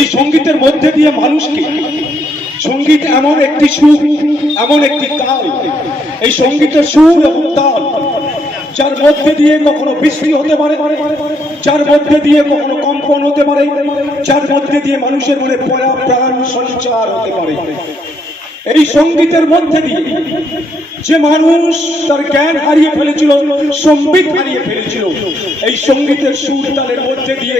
এই সঙ্গীতের মধ্যে দিয়ে মানুষকে, সঙ্গীত এমন একটি সুর, এমন একটি তাল, এই সঙ্গীতের সুর এবং তাল যার মধ্যে দিয়ে কখনো বৃষ্টি হতে পারে, যার মধ্যে দিয়ে কখনো কম্পন হতে পারে, যার মধ্যে দিয়ে মানুষের মনে প্রাণ সঞ্চার হতে পারে। এই সঙ্গীতের মধ্যে দিয়ে যে মানুষ তার জ্ঞান হারিয়ে ফেলেছিল, সম্বিত হারিয়ে ফেলেছিল, এই সঙ্গীতের সুর তালের মধ্যে দিয়ে,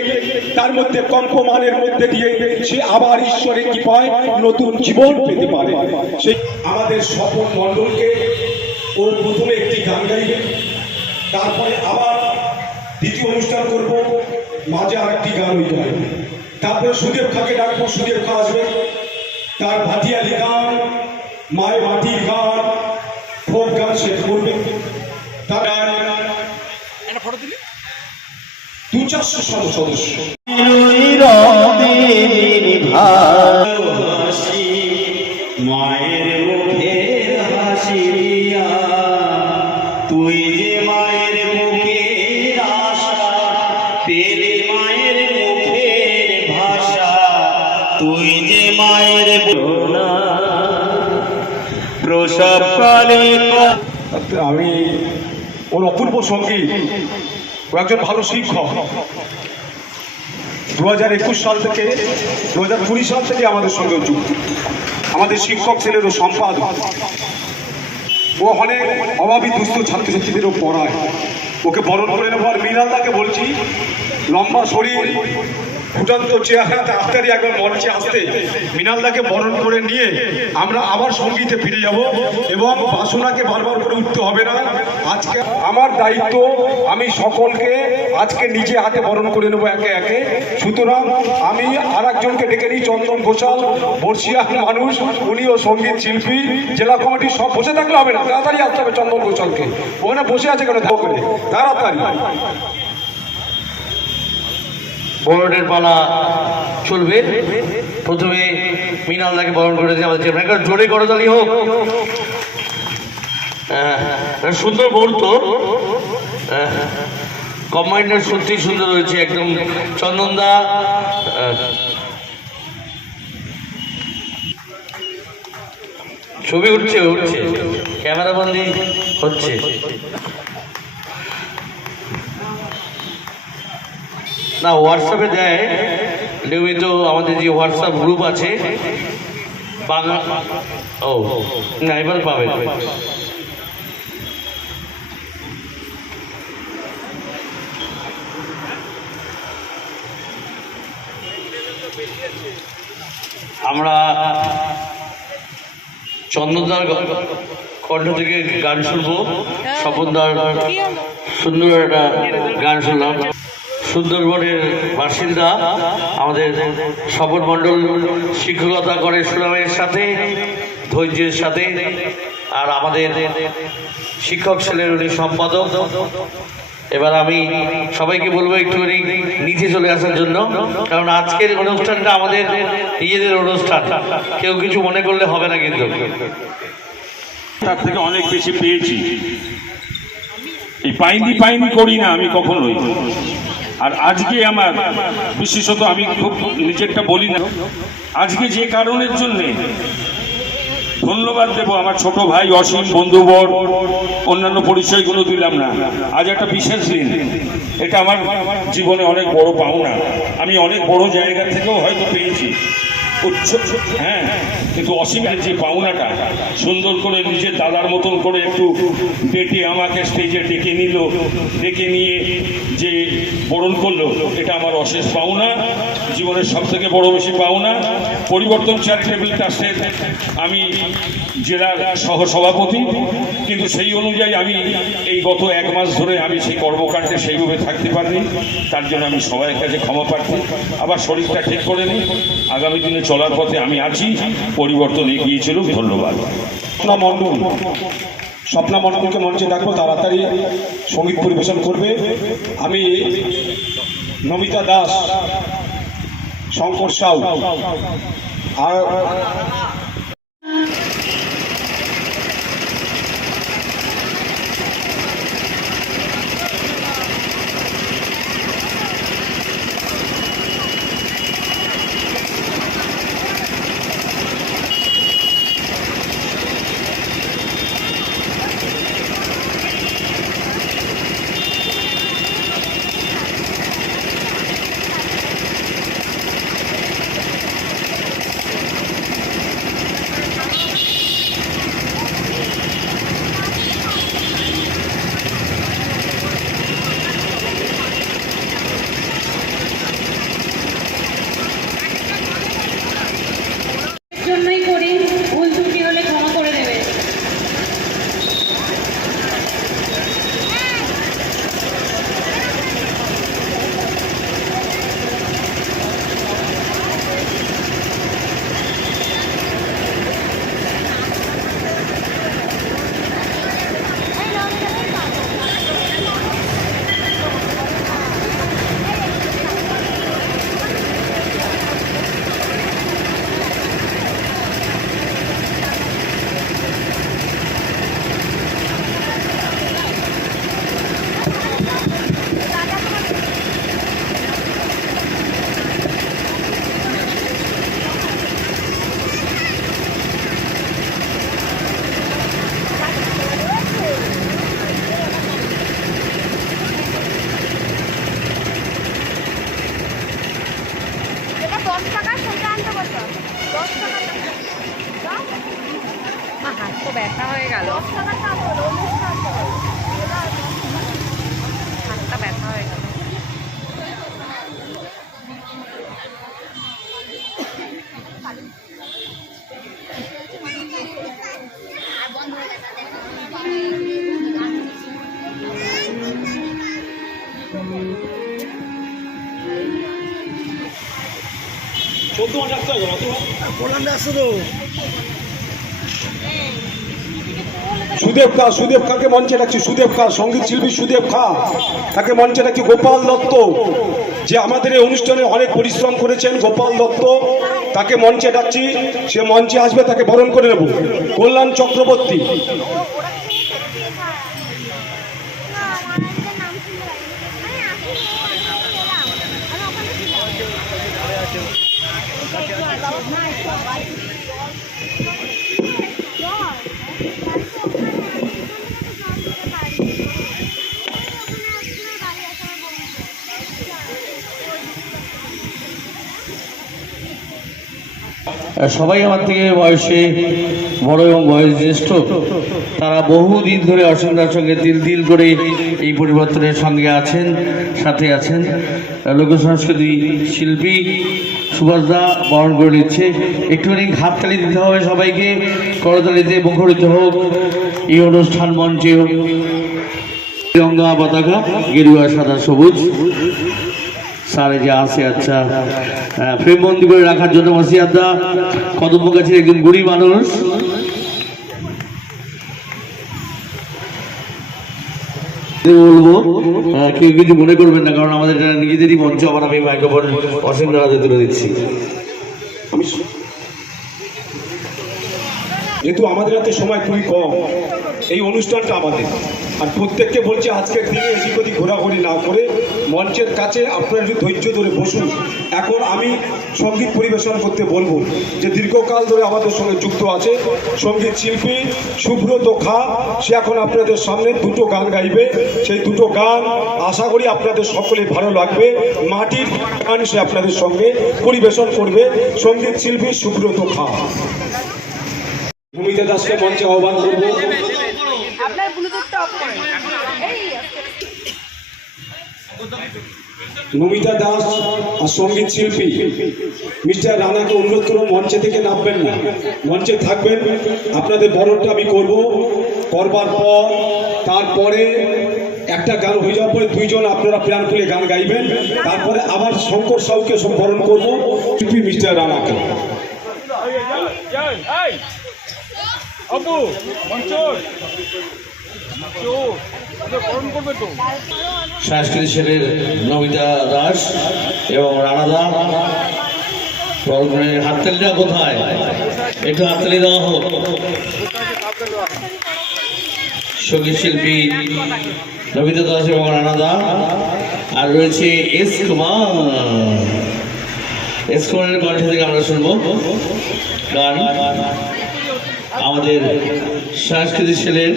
তার মধ্যে কম্পমানের মধ্যে দিয়ে সে আবার ঈশ্বরের কৃপায় নতুন জীবন পেতে পারে। সেই আমাদের স্বপন মণ্ডলকে ও প্রথমে একটি গান গাইবে, তারপরে আবার দ্বিতীয় অনুষ্ঠান করব, মাঝে আরেকটি গান হইতে হবে, তারপরে সুদেব খাকে ডাকবো, সুদেব খা আসবে, তার ভাটিয়ালি গান, মায়ের মাটির গান, ফোক গান সে করবে। তার 200-400 সদস্য। মায়ের মুখের হাসি দিয়া, তুই যে মায়ের মুখের আশা, পেলে মায়ের মুখের ভাষা, তুই যে মায়ের বোনা প্রসবকালে। আমি ওর অপূর্ব সঙ্গীত, ও একজন ভালো শিক্ষক। 2021 সাল থেকে 2020 সাল থেকে আমাদের সঙ্গে যুক্ত, আমাদের শিক্ষক ছিলেন ও সম্পাদক। ও অনেক অভাবী দুস্থ ছাত্রছাত্রীদেরও পড়ায়। ওকে বরণ করে নেবো। আর মৃণালদাকে বলছি, লম্বা শরীর, ফুটান্ত চেহারা, তাড়াতাড়ি একবার মঞ্চে আসতে মৃণালদাকে বরণ করে নিয়ে আমরা আবার সঙ্গীতে ফিরে যাব। এবং বাসনাকে বারবার করে উঠতে হবে না। আজকে আমার দায়িত্ব, আমি সকলকে আজকে নিজে হাতে বরণ করে নেবো একে একে। সুতরাং আমি আর একজনকে ডেকে নিই, চন্দন ঘোষাল, বর্ষিয়ার মানুষ, উনিও সঙ্গীত শিল্পী। জেলা কমিটি সব বসে থাকলে হবে না, তাড়াতাড়ি আসতে হবে চন্দন ঘোষালকে। ওখানে বসে আছে কেন, ধাও করে তাড়াতাড়ি। বরণের পালা চলবে। প্রথমে মৃণালদাকে বরণ করে দিয়ে আমাদের জোরে করতালি হোক। সুন্দর মুহূর্ত, কম্বাইন্ডার সত্যি সুন্দর হয়েছে একদম। চন্দনদা ছবি উঠছে, ক্যামেরা বন্দি হচ্ছে। না, হোয়াটসঅ্যাপে দেয় নিয়মিত, আমাদের যে হোয়াটসঅ্যাপ গ্রুপ আছে বাংলা। ও না, এবার পাবেন। আমরা চন্দনদার কণ্ঠ থেকে গান শুনবো। স্বপনদার সুন্দর একটা গান শুনলাম। সুন্দরবনের বাসিন্দা আমাদের স্বপন মণ্ডল শিক্ষকতা করে সুনামের সাথে, ধৈর্যের সাথে। আর আমাদের শিক্ষক ছিলেন উনি সম্পাদক। এবার আমি সবাইকে বলবো একটুখানি নিচে চলে আসার জন্য, কারণ আজকের অনুষ্ঠানটা আমাদের নিজেদের অনুষ্ঠান, কেউ কিছু মনে করলে হবে না। কিন্তু তার থেকে অনেক বেশি পেয়েছি। এই পাইনি করি না আমি কখনোই। আর আজকে আমার বিশেষত, আমি খুব নিজেরটা বলি না, আজকে যে কারণের জন্যে ধন্যবাদ দেব আমার ছোট ভাই অসীম, বন্ধুবর, অন্যান্য পরিচয়গুলো দিলাম না। আজ একটা বিশেষ দিন, এটা আমার জীবনে অনেক বড় পাওনা। আমি অনেক বড় জায়গা থেকেও হয়তো পেয়েছি, হ্যাঁ, কিন্তু অসীমের যে পাওনাটা, সুন্দর করে নিজের দাদার মতন করে একটু ডেকে আমাকে স্টেজে ডেকে নিল, ডেকে নিয়ে যে বরণ করলো, এটা আমার অশেষ পাওনা, জীবনের সব থেকে বড় বেশি পাওনা। পরিবর্তন চ্যারিটেবল ট্রাস্টের আমি জেলার সহসভাপতি, কিন্তু সেই অনুযায়ী আমি এই গত 1 মাস ধরে আমি সেই কর্মকাণ্ডে সেইভাবে থাকতে পারিনি। তার জন্য আমি সবার কাছে ক্ষমা প্রার্থী। আবার শরীরটা ঠিক করে নিই, আগামী দিনে চলার পথে আমি আছি, পরিবর্তন এগিয়ে চলুক। ধন্যবাদ। স্বপ্না মণ্ডলকে মঞ্চে ডাকবো, তাড়াতাড়ি সঙ্গীত পরিবেশন করবে। আমি নমিতা দাস, শঙ্কর সাউ আর টাকা সোজা আনতে বলতো 10 টাকা হাত তো ব্যথা হয়ে গেল, 10 টাকা টাকা হাতটা ব্যথা হয়ে গেল। সুদেব খাকে মঞ্চে ডাকছি। সুদেব খা, সঙ্গীত শিল্পী সুদেব খা, তাকে মঞ্চে ডাকছি। গোপাল দত্ত, যে আমাদের এই অনুষ্ঠানে অনেক পরিশ্রম করেছেন, গোপাল দত্ত, তাকে মঞ্চে ডাকছি। সে মঞ্চে আসবে, তাকে বরণ করে নেব। কল্যাণ চক্রবর্তী, সবাই আমার থেকে বয়সে বড় এবং বয়স জ্যেষ্ঠ, তারা বহুদিন ধরে অসীমদার সঙ্গে তিল তিল করে এই পরিবর্তনের সঙ্গে আছেন, সাথে আছেন। লোক সংস্কৃতি শিল্পী সুভাষদা বরণ করে নিচ্ছে। একটুখানি হাততালি দিতে হবে সবাইকে, করতালিতে মুখরিত হোক এই অনুষ্ঠান মঞ্চে। তিরঙ্গা পতাকা, গেরুয়া সাদা সবুজ, সারে যে আছে। আচ্ছা, প্রেমবন্দি করে রাখার জন্য মাসিয়াদা কদম্ব গাছের একজন গরিব মানুষ। বলবো কেউ কিছু মনে করবেন না, কারণ আমাদের নিজেদেরই মঞ্চ। আবার আমি মাইক্রোফোন অসীম দাঁড়াতে তুলে দিচ্ছি। যেহেতু আমাদের হাতে সময় খুবই কম, এই অনুষ্ঠানটা আমাদের, আর প্রত্যেককে বলছি আজকের দিনে এদিক ওদিক ঘোরাঘুরি না করে মঞ্চের কাছে আপনারা একটু ধৈর্য ধরে বসুন। এখন আমি সঙ্গীত পরিবেশন করতে বলবো, যে দীর্ঘকাল ধরে আমাদের সঙ্গে যুক্ত আছে সঙ্গীত শিল্পী সুব্রত খা। সে এখন আপনাদের সামনে দুটো গান গাইবে। সেই দুটো গান আশা করি আপনাদের সকলে ভালো লাগবে। মাটির গান সে আপনাদের সঙ্গে পরিবেশন করবে সঙ্গীত শিল্পী সুব্রত খা। ভূমিকা দাসকে মঞ্চে আহ্বান করবো। আপনার ব্লুটুথটা অফ করুন। এই নমিতা দাস আর সঙ্গীত শিল্পী মিস্টার রানাকে অনুরোধ করব মঞ্চে থেকে নামবেন না, মঞ্চে থাকবেন। আপনাদের বরণটা আমি করব, করবার পর তারপরে একটা গান হয়ে যাওয়ার পরে দুইজন আপনারা প্ল্যান করে গান গাইবেন। তারপরে আবার শঙ্কর সাউকে সব বরণ করবো শিল্পী মিস্টার রানাকে। সংস্কৃতি সেলের নমিতা দাস এবং রানাদা হাততালিটা কোথায়? একটু হাততালি দেওয়া হোক। সঙ্গীত শিল্পী নমিতা দাস এবং রানাদা, আর রয়েছে এস কুমার। এস কুমারের কণ্ঠ থেকে আমরা শুনবো গান। আমাদের সংস্কৃতি সেলের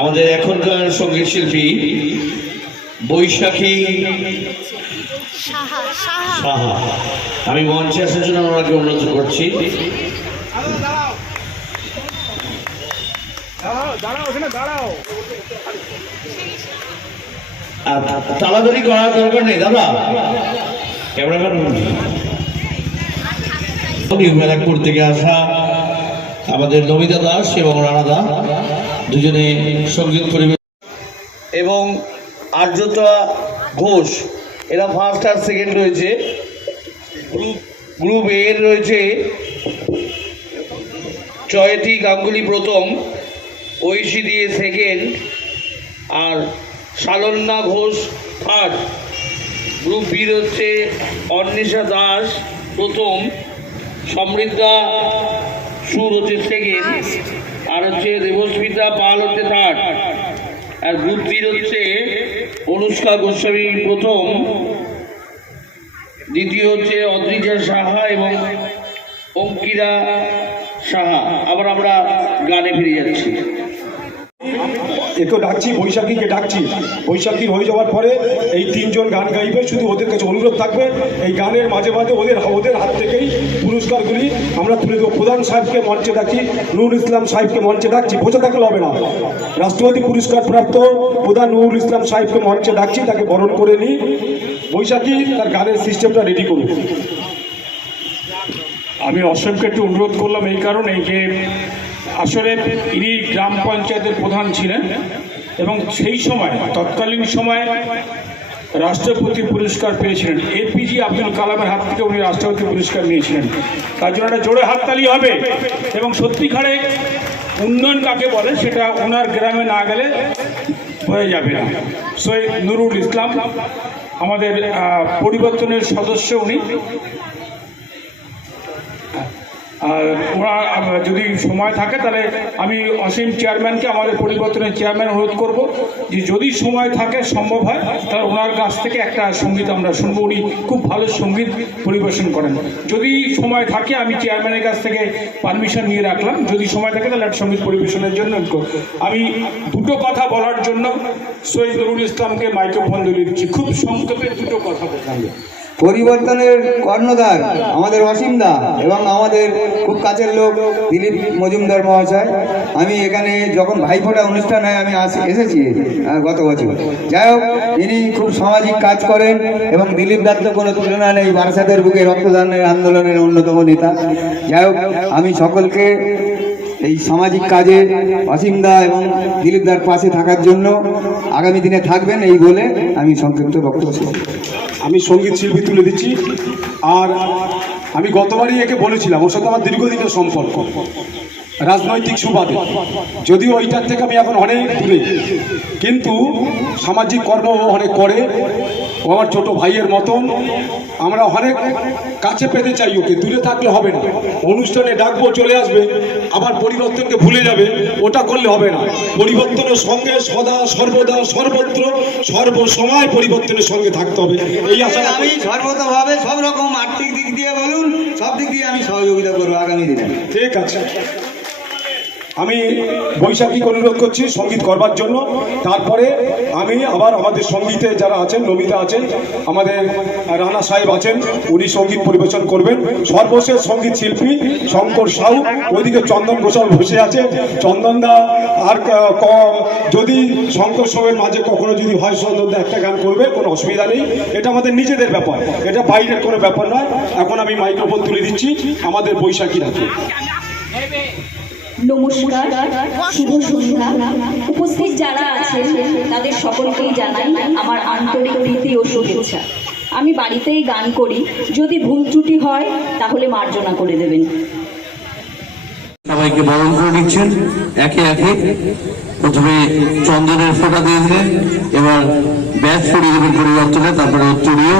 আমাদের এখনকার সঙ্গীত শিল্পী বৈশাখী সাহা। আমি মঞ্চে আসার জন্য ওনাকে অনুরোধ করছি। তাড়াতাড়ি করার দরকার নেই দাদা। ক্যামেরাম্যান ব্যারাকপুর থেকে আসা আমাদের নমিতা দাস এবং রানাদা দুজনে সঙ্গীত পরিবেশ, এবং আর্যতা ঘোষ, এরা ফার্স্ট আর সেকেন্ড রয়েছে। গ্রুপ এ রয়েছে চয়তি গাঙ্গুলি প্রথম, ঐশী দিয়ে সেকেন্ড, আর শালন্না ঘোষ থার্ড। গ্রুপ বি হচ্ছে অন্বেষা দাস প্রথম, সমৃদ্ধা সুর হচ্ছে সেকেন্ড, আর হচ্ছে দেবস্মিতা পাল হচ্ছে থার্ড। আর গ্রুপ থ্রি হচ্ছে অনুষ্কা গোস্বামী প্রথম, দ্বিতীয় হচ্ছে অদ্রিজা সাহা এবং অঙ্কিরা সাহা। আবার আমরা গানে ফিরে যাচ্ছি। একে ডাকছি, বৈশাখীকে ডাকছি। বৈশাখী হয়ে যাওয়ার পরে এই তিনজন গান গাইবে। শুধু ওদের কাছে অনুরোধ থাকবে, এই গানের মাঝে মাঝে ওদের হাত থেকেই পুরস্কারগুলি আমরা তুলে দেবো। প্রধান সাহেবকে মঞ্চে ডাকি, নুরুল ইসলাম সাহেবকে মঞ্চে ডাকছি, বোঝা থাকলে হবে না। রাষ্ট্রপতি পুরস্কার প্রাপ্ত প্রধান নুরুল ইসলাম সাহেবকে মঞ্চে ডাকছি, তাকে বরণ করে নিই। বৈশাখী তার গানের সিস্টেমটা রেডি করুন। আমি অসীমকে একটু অনুরোধ করলাম এই কারণে যে আসলে ইনি গ্রাম পঞ্চায়েতের প্রধান ছিলেন এবং সেই সময় তৎকালীন সময়ে রাষ্ট্রপতি পুরস্কার পেয়েছিলেন। এপিজে আব্দুল কালামের হাত থেকে উনি রাষ্ট্রপতি পুরস্কার নিয়েছিলেন। তার জন্য একটা জোরে হাততালি হবে। এবং সত্যিকারে উন্নয়ন কাকে বলে সেটা ওনার গ্রামে না গেলে হয়ে যাবে না। সৈয়দ নুরুল ইসলাম আমাদের পরিবর্তনের সদস্য উনি। আর ওরা যদি সময় থাকে তাহলে আমি অসীম চেয়ারম্যানকে, আমাদের পরিবর্তনের চেয়ারম্যান অনুরোধ করব যে যদি সময় থাকে সম্ভব হয় তাহলে ওনার কাছ থেকে একটা সঙ্গীত আমরা শুনবো। উনি খুব ভালো সঙ্গীত পরিবেশন করেন। যদি সময় থাকে আমি চেয়ারম্যানের কাছ থেকে পারমিশন নিয়ে রাখলাম, যদি সময় থাকে তাহলে একটা সঙ্গীত পরিবেশনের জন্য আমি দুটো কথা বলার জন্য সৈয়দ নুরুল ইসলামকে মাইক্রোফোন দিয়ে দিচ্ছি। খুব সংক্ষেপে দুটো কথা বললাম। পরিবর্তনের কর্ণধার আমাদের অসীমদা এবং আমাদের খুব কাছের লোক দিলীপ মজুমদার মহাশয়। আমি এখানে যখন ভাইফোঁটা অনুষ্ঠান হয় আমি এসেছি গত বছর। যাই হোক, ইনি খুব সামাজিক কাজ করেন এবং দিলীপ দার তো কোনো তুলনা নেই, বারাসাতের বুকে রক্তদানের আন্দোলনের অন্যতম নেতা। যাই হোক, আমি সকলকে এই সামাজিক কাজে অসীমদা এবং দিলীপদার পাশে থাকার জন্য আগামী দিনে থাকবেন এই বলে আমি সংক্ষিপ্ত বক্তব্য শেষ করছি। আমি সঙ্গীত শিল্পী তুলে দিচ্ছি। আর আমি গতবারই একে বলেছিলাম, ওর সাথে আমার দীর্ঘদিনের সম্পর্ক রাজনৈতিক সুবাদে, যদিও ওইটার থেকে আমি এখন অনেক দূরে, কিন্তু সামাজিক কর্ম অনেক করে। ও আমার ছোট ভাইয়ের মতন, আমরা অনেক কাছে পেতে চাই ওকে, দূরে থাকলে হবে না। অনুষ্ঠানে ডাকবো, চলে আসবে, আবার পরিবর্তনকে ভুলে যাবে, ওটা করলে হবে না। পরিবর্তনের সঙ্গে সদা সর্বদা সর্বত্র সর্বসময় পরিবর্তনের সঙ্গে থাকতে হবে, এই আশা আমি সর্বতভাবে সব রকম আর্থিক দিক দিয়ে বলুন, সব দিক দিয়ে আমি সহযোগিতা করবো আগামী দিনে। ঠিক আছে। আমি বৈশাখীকে অনুরোধ করছি সঙ্গীত করবার জন্য। তারপরে আমি আবার আমাদের সঙ্গীতে যারা আছেন, নমিতা আছেন, আমাদের রানা সাহেব আছেন, উনি সঙ্গীত পরিবেশন করবেন। সর্বশেষ সঙ্গীত শিল্পী শঙ্কর সাউ, ওইদিকে চন্দন ঘোষাল বসে আছে। চন্দনদা আর যদি শঙ্কর সাউয়ের মাঝে কখনো যদি হয়, চন্দনদা একটা গান করবে, কোনো অসুবিধা নেই। এটা আমাদের নিজেদের ব্যাপার, এটা বাইরের কোনো ব্যাপার নয়। এখন আমি মাইক্রোফোন তুলে দিচ্ছি আমাদের বৈশাখী রাতে। নমস্কার, শুভ সন্ধ্যা। উপস্থিত যারা আছেন তাদের সকলকেই জানাই আমার আন্তরিক প্রীতি ও শুভেচ্ছা। আমি বাড়িতেই গান করি, যদি ভুল ত্রুটি হয় তাহলে মার্জনা করে দেবেন। সবাইকে বরণ করে নিচ্ছেন একে একে। প্রথমে চন্দনের ফোঁটা দিয়ে দিলেন, এবার ব্যাস ছড়িয়ে দেবেন পরিবর্তনে, তারপরে উত্তরীয়।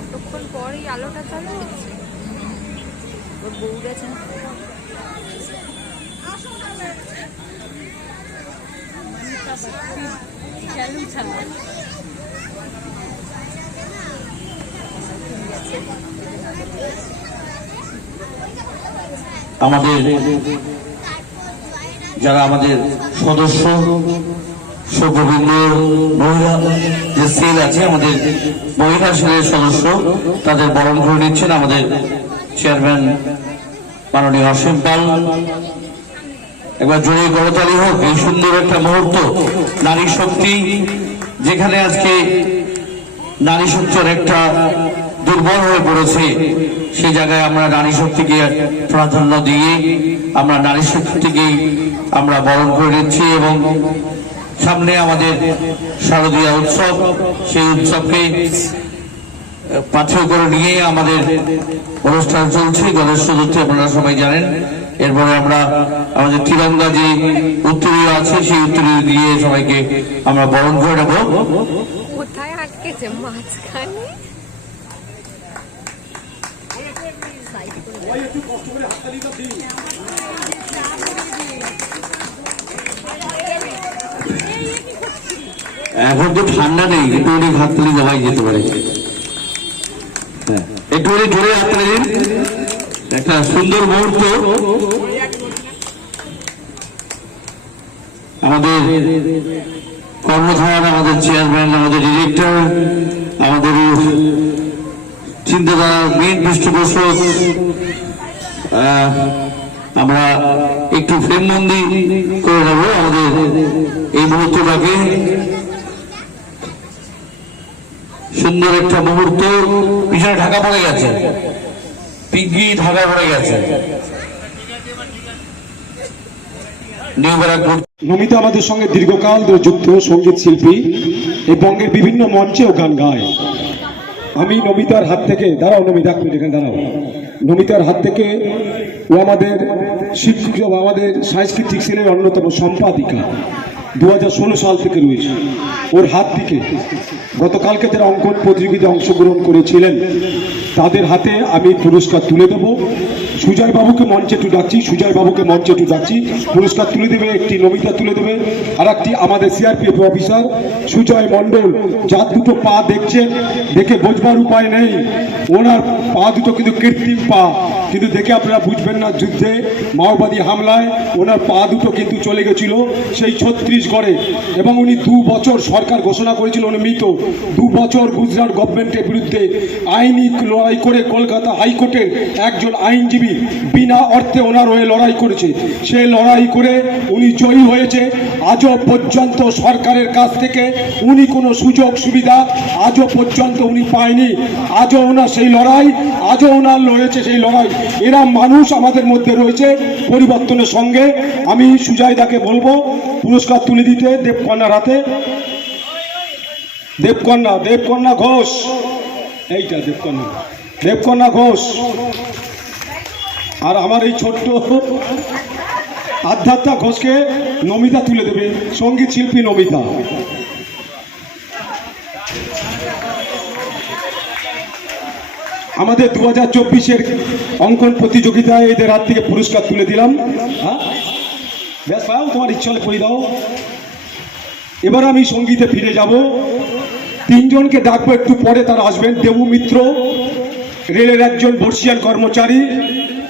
এতক্ষণ পর এই আলোটা চালু হচ্ছে। ওর বউ গেছে আমাদের যারা আমাদের সদস্য গোবিন্দ মহিলা যে সেল আছে, আমাদের মহিলা সেলের সদস্য, তাদের বরণ করে নিচ্ছেন আমাদের চেয়ারম্যান মাননীয় অসীম পাল। একবার জোরে করতালি হোক এই সুন্দর একটা মুহূর্ত। নারী শক্তি, যেখানে আজকে নারী শক্তির একটা দুর্বল হয়ে পড়েছে, সেই জায়গায় আমরা নারী শক্তিকে প্রাধান্য দিয়ে আমরা নারী শক্তিকে আমরা বরণ করে নিচ্ছি। এবং সামনে আমাদের শারদীয়া উৎসব, সেই উৎসবকে পাথেয় করে নিয়ে আমাদের অনুষ্ঠান চলছে গণেশ চতুর্থী, আপনারা সবাই জানেন। এরপরে আমরা আমাদের তিরঙ্গা যে উত্তরীয় আছে, সেই উত্তরীয় দিয়ে সবাইকে আমরা বরণ করে নেব। কোথায় আটকেছে মাঝখানে? এখন তো ঠান্ডা নেই, একটু অনেক হাততালি দেওয়াই যেতে পারে। একটু জোরে আপনাদের একটা সুন্দর মুহূর্ত আমাদের কর্মধার, আমাদের চেয়ারম্যান, আমাদের ডিরেক্টর, আমাদের চিন্তাধারা মেন পৃষ্ঠপোষক, আমরা একটু ফ্রেমবন্দি করে নেব আমাদের এই মুহূর্তটাকে। সুন্দর একটা মুহূর্ত, পিছনে ঢাকা পড়ে গেছে, পিঙ্কি ঢাকা পড়ে গেছে। নিউ ব্যারাকপুর নমিতা আমাদের সঙ্গে দীর্ঘকাল ধরে যুক্ত সঙ্গীত শিল্পী, এই বঙ্গের বিভিন্ন মঞ্চেও গান গায়। আমি নমিতার হাত থেকে, দাঁড়াও নমিতা এক মিনিট এখানে দাঁড়াও, নমিতার হাত থেকে ও আমাদের শিক্ষক, আমাদের সাংস্কৃতিক সেলের অন্যতম সম্পাদিকা 2016 সাল থেকে রয়েছে। ওর হাত থেকে গতকালকে যারা অঙ্কন প্রতিযোগিতায় অংশগ্রহণ করেছিলেন তাদের হাতে আমি পুরস্কার তুলে দেব। সুজয় বাবুকে মঞ্চে একটু ডাকছি, সুজয় বাবুকে মঞ্চে একটু ডাকছি, পুরস্কার তুলে দেবে, একটি নমিতা তুলে দেবে, আর একটি আমাদের সিআরপিএফ অফিসার সুজয় মণ্ডল, যার দুটো পা দেখছেন, দেখে বোঝবার উপায় নেই, ওনার পা দুটো কিন্তু কৃত্রিম পা, কিন্তু দেখে আপনারা বুঝবেন না, যুদ্ধে মাওবাদী হামলায় ওনার পা দুটো কিন্তু চলে গেছিল সেই ছত্তিশগড়ে, এবং উনি 2 বছর সরকার ঘোষণা করেছিল উনি মৃত। 2 বছর গুজরাট গভর্নমেন্টের বিরুদ্ধে আইনি লড়াই করে কলকাতা হাইকোর্টের একজন আইনজীবী বিনা অর্থে ওনার হয়ে লড়াই করেছে। সে লড়াই করে উনি জয়ী হয়েছে। আজও পর্যন্ত সরকারের কাছ থেকে উনি কোনো সুযোগ সুবিধা আজও পর্যন্ত উনি পায়নি। আজও ওনার সেই লড়াই, আজও ওনার রয়েছে সেই লড়াই। এরা মানুষ আমাদের মধ্যে রয়েছে পরিবর্তনের সঙ্গে। আমি সুজয়দাকে বলবো পুরস্কার তুলে দিতে দেবকন্যার হাতে। দেবকন্যা ঘোষ, এইটা দেবকন্যা ঘোষ, আর আমার এই ছোট্ট আধ্যাত্মা ঘোষকে নমিতা তুলে দেবে, সঙ্গীত শিল্পী নমিতা। আমাদের 2024-এর অঙ্কন প্রতিযোগিতায় এদের হাত থেকে পুরস্কার তুলে দিলাম। হ্যাঁ ব্যাস পাও, তোমার ইচ্ছা হলে পড়ে দাও। এবার আমি সঙ্গীতে ফিরে যাব। 3 জনকে ডাকবো, একটু পরে তারা আসবেন। দেবু মিত্র, রেলের একজন বর্ষিয়ান কর্মচারী,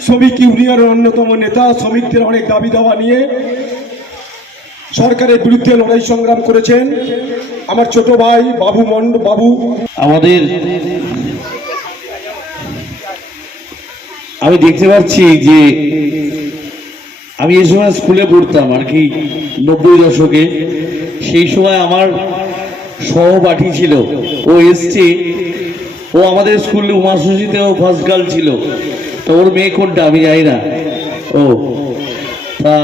শ্রমিক ইউনিয়নের অন্যতম নেতা, শ্রমিকদের অনেক দাবি দাওয়া নিয়ে সরকারের বিরুদ্ধে লড়াই সংগ্রাম করেছেন। আমার ছোট ভাই বাবু আমাদের, আমি দেখতে পাচ্ছি যে আমি এই সময় স্কুলে পড়তাম আর কি 90 দশকে। সেই সময় আমার সহপাঠী ছিল, ও এসছে, ও আমাদের স্কুলে উমাশোষিতেও ফার্স্ট গার্ল ছিল। তো ওর মেয়ে কোনটা আমি জানি না। ও তা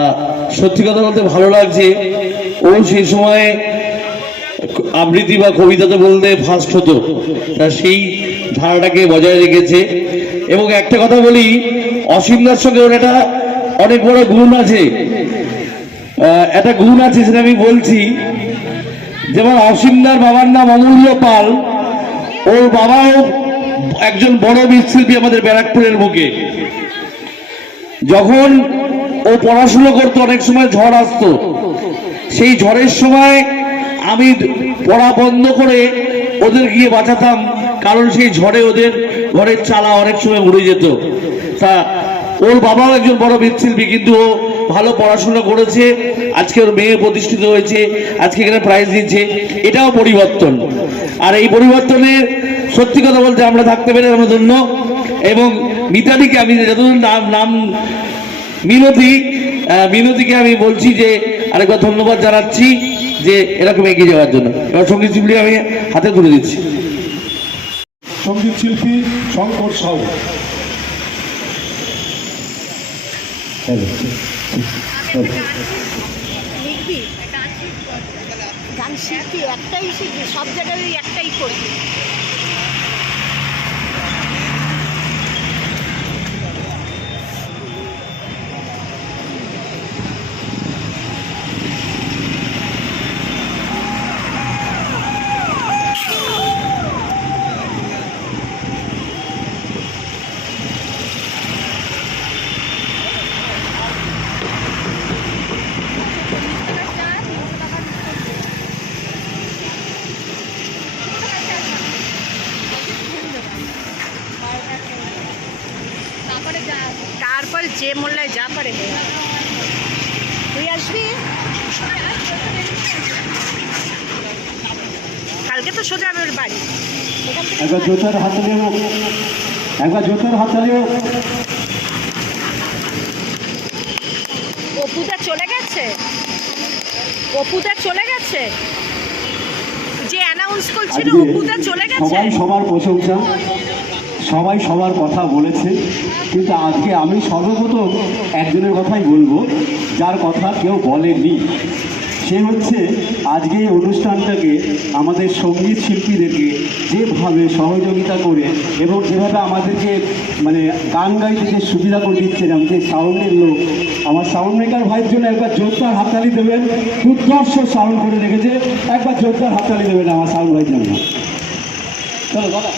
সত্যি কথা বলতে ভালো লাগছে, ও সেই সময় আবৃত্তি বা কবিতাতে বলতে ফার্স্ট হতো, তা সেই ধারাটাকে বজায় রেখেছে। এবং একটা কথা বলি, অসীমদার সঙ্গে ওর একটা অনেক বড় গুণ আছে, একটা গুণ আছে সেটা আমি বলছি। যেমন অসীমদার বাবার নাম অমূল্য পাল, ওর বাবাও একজন বড় মৃৎশিল্পী আমাদের ব্যারাকপুরের বুকে। যখন ও পড়াশুনো করতো অনেক সময় ঝড় আসতো, সেই ঝড়ের সময় আমি পড়া বন্ধ করে ওদের গিয়ে বাঁচাতাম, কারণ সেই ঝড়ে ওদের ঘরের চালা অনেক সময় উড়ে যেত। তা ওর বাবাও একজন বড় মৃৎশিল্পী, কিন্তু ও ভালো পড়াশোনা করেছে, আজকে ওর মেয়ে প্রতিষ্ঠিত হয়েছে, আজকে এখানে প্রাইজ দিচ্ছে, এটাও পরিবর্তন। আর এই পরিবর্তনের সত্যি কথা বলতে আমরা থাকতে পেরে আমার জন্য। এবং মিতালিকে আমি যতদিন নাম মিনতিকে আমি বলছি যে আরেকবার ধন্যবাদ জানাচ্ছি যে এরকম এগিয়ে যাওয়ার জন্য। এবার সঙ্গীত শিল্পী আমি হাতে তুলে দিচ্ছি। সঙ্গীত শিল্পী শঙ্কর সাউ। লিখবি গান শিখবি, একটাই শিখবি, সব জায়গায় ওই একটাই করবি। যে মোল্লায় যা পারে তুই আসবি কালকে তো সোজা আমার বাড়ি একবার জোতার হাততালি হোক, একবার জোতার হাততালি হোক। অপুদা চলে গেছে, অপুদা চলে গেছে, যে অ্যানাউন্স করছিল অপুদা চলে গেছে। সবাই সবার প্রশংসা, সবাই সবার কথা বলেছে, কিন্তু আজকে আমি সর্বপ্রথম একজনের কথাই বলবো যার কথা কেউ বলেনি। সে হচ্ছে আজকে এই অনুষ্ঠানটাকে আমাদের সঙ্গীত শিল্পীদেরকে যেভাবে সহযোগিতা করে এবং যেভাবে আমাদেরকে মানে গান গাইতে যে সুবিধা করে দিচ্ছেন, আমি যে সাউন্ডের লোক, আমার সাউন্ড মেকার ভাইয়ের জন্য একবার জোরদার হাততালি দেবেন। দুর্ধর্ষ সাউন্ড করে রেখেছে, একবার জোরদার হাততালি দেবেন আমার সাউন্ড ভাইয়ের জন্য। চলো দাদা।